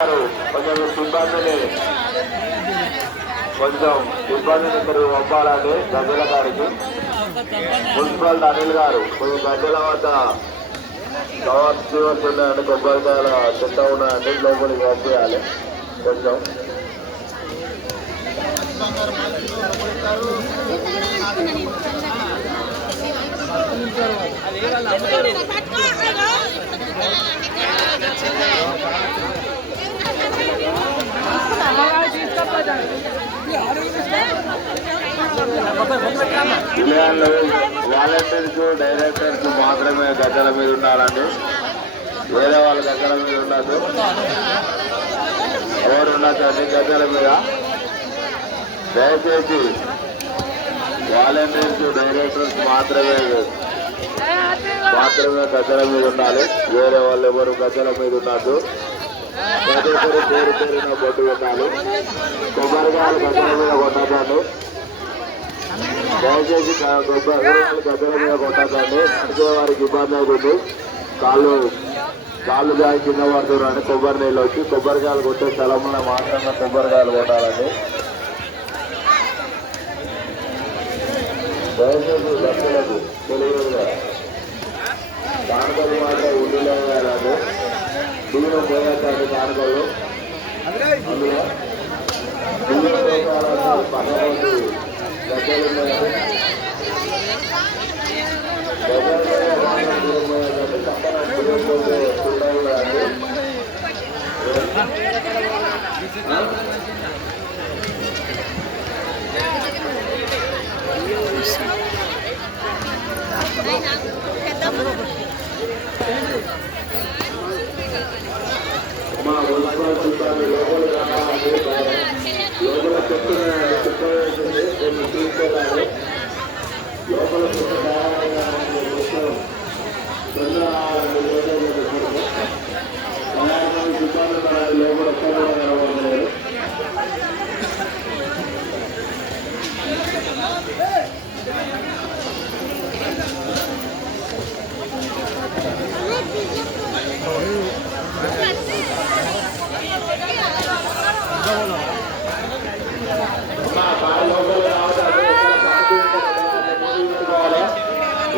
కొంచెం సిబ్బందిని కొంచెం సిబ్బందిని ఇక్కడికి పంపాలండి గద్దెల గారికి. మున్సిపల్ అనిల్ గారు కొంచెం గద్దెల వద్ద కావాల్సి ఉన్నాయండి కొబ్బరికాయల చెత్త ఉన్నాయండి లోపలికి పంపించాలి కొంచెం. విలయాల్లో వాలంటీర్స్ డైరెక్టర్స్ మాత్రమే గద్దల మీద ఉండాలండి వేరే వాళ్ళు గద్దల మీద ఉండదు ఎవరు ఉండదండి గద్దల మీద. దయచేసి వాలంటీర్స్ డైరెక్టర్స్ మాత్రమే మాత్రమే గద్దల మీద ఉండాలి. వేరే వాళ్ళు ఎవరు గద్దల మీద ఉండదు పేరు పేరు పేరున బొట్టు పెట్టాలి కొబ్బరికాయలు గద్దెల మీద కొట్టద్దండి. దయచేసి క- కొబ్బరి మీద కొట్టద్దండి. నడిచే వారికి ఇబ్బంది అవుతుంది. కాళ్ళు కాళ్ళు జాయి కింద పడుతున్నారని కొబ్బరి నీళ్ళు వచ్చి కొబ్బరికాయలు కొట్టే స్థలంలో మాత్రమే కొబ్బరికాయలు కొట్టాలండి. దయచేసి భక్తులకు తెలియదుగా కానుకలు మాత్రం ఉండిలో రాదు బియ్యం పోయేటట్టు కానుకలు అందులో బియ్యం పోయాలని పక్కన గద్దెలు ఉన్నాయి లోపల చెప్తున్న కొన్ని తీసుకోవాలి లోపల చెత్త తయారయ్యాలని మొత్తం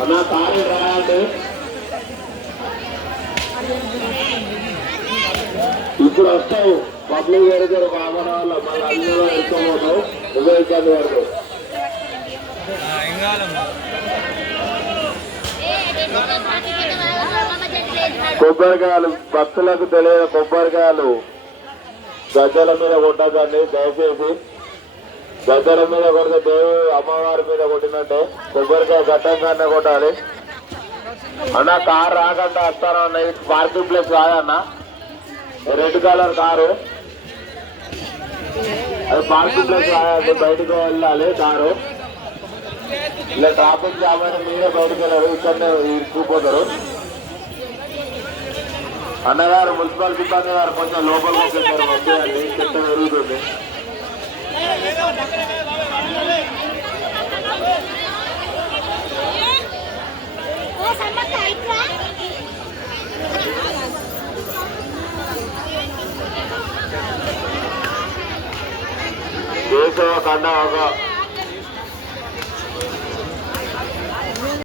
అన్నా పెట్టగానే కారు రాదు ఇప్పుడు వస్తావు. పబ్లిక్ దగ్గర ఒక ఆమరణ వల్ల మళ్ళీ అందులో ఎక్కువపోతావు నువ్వే ఇబ్బంది కొబ్బరికాయలు భక్తులకు తెలియని కొబ్బరికాయలు గద్దెల మీద కొట్టకండి దయచేసి. దగ్గర మీద కొడితే దేవుడు అమ్మవారి మీద కొట్టినట్టే. కొబ్బరికాయ గట్టంగానే కొట్టాలి. అన్న కారు రాకుండా వస్తాను అన్న? ఇది పార్కింగ్ ప్లేస్ కాదన్న. Red colour car. అది పార్కింగ్ ప్లేస్ కాదు బయటకు వెళ్ళాలి కారు. ఇలా ట్రాఫిక్ జామ్ అయితే మీరే బయటకు వెళ్ళారు ఇక్కడనే ఇరుక్కుపోతారు అన్నగారు మున్సిపల్ సిబ్బంది గారు కొంచెం లోపలికి వచ్చేసారు వచ్చేయండి చెత్త పెరుగుతుంది. ఓ సమ్మక్క ఇట్లా దేశ కండ ఒక